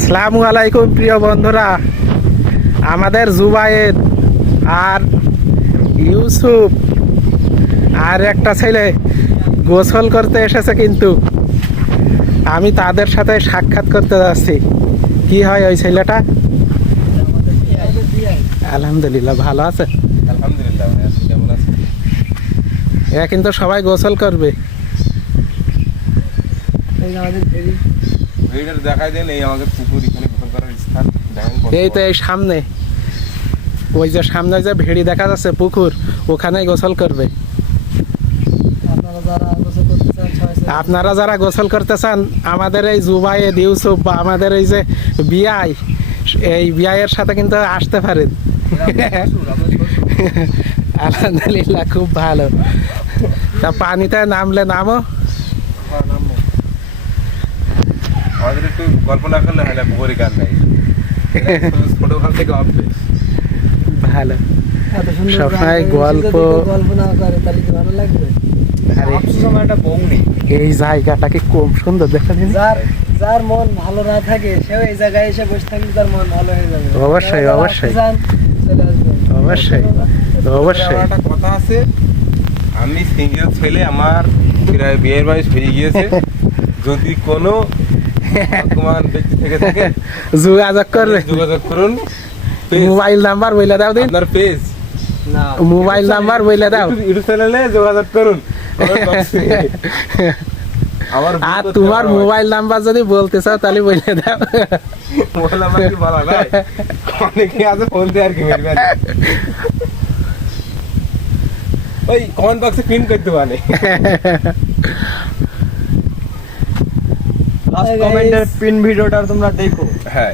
আসসালামু আলাইকুম প্রিয় বন্ধুরা। আমাদের জুবায়েদ আর ইউসুফ আর একটা ছেলে গোসল করতে এসেছে কিন্তু। আমি তাদের সাথে সাক্ষাৎ করতে যাচ্ছি। কি হয় ওই ছেলেটা? আলহামদুলিল্লাহ ভালো আছে? আলহামদুলিল্লাহ এরা কিন্তু সবাই গোসল করবে। ভিডিওটা দেখাই দেন এই আমাদের পুকুর এখানে গোসল করার স্থান এই তো এই সামনে। ওই যে সামনে যে ভেড়ি দেখা যাচ্ছে পুকুর ওখানেই গোসল করবে। আপনারা যারা গোসল করতে চান আমাদের এই জুবাইদ ইউসুফ বা আমাদের এই যে বিআই এই বিআইয়ের সাথে কিন্তু আসতে পারেন। আলহামদুলিল্লাহ খুব ভালো। তা পানিতে নামলে নামো। আমাদের একটু গল্প না করলে হয় না পুকুরে গান নাই। ছোটকাল থেকে অভ্যেস ভালো। সবসময় গল্প- গল্প না করে তাহলে কি ভালো লাগবে? আরে আফসোস আমার একটা বউ নেই। এই জায়গাটা কম সুন্দর দেখা দিন যার যার মন ভালো না থাকে সেও এই জায়গায় এসে বসে থাকলে তার মন ভালো হয়ে যাবে। অবশ্যই, অবশ্যই। অবশ্যই অবশ্যই। একটা কথা আছে। আমি সিঙ্গেল ছেলে আমার প্রায় বিয়ের বয়স হয়ে গিয়েছে। যদি কোনো থেকে থাকে। যোগাযোগ করবে যোগাযোগ করুন। মোবাইল নাম্বার বলে দাও দিন। আপনার পেজ না। মোবাইল নাম্বার বলে দাও। ইউটিউব চ্যানেলে যোগাযোগ করুন। আর তোমার মোবাইল নাম্বার যদি বলতে চাও তাহলে বলে দাও। মোবাইল নাম্বার কি বলা যায়? অনেকে আছে ফোন দিয়ে আর কি মেরবেন ওই কমেন্ট বক্সে পিন করতে পারে। Guys, কমেন্টের পিন ভিডিওটা তোমরা দেখো। হ্যাঁ।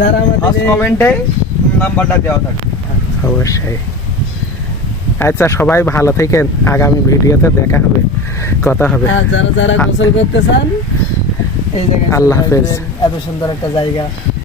যারা আমাদের ফার্স্ট কমেন্টে নাম্বারটা দেওয়া থাকে অবশ্যই। আচ্ছা সবাই ভালো থাকেন। আগামী ভিডিওতে দেখা হবে কথা হবে। যারা যারা গোসল করতে চান এই জায়গায় আল্লাহ হাফেজ। এত সুন্দর একটা জায়গা।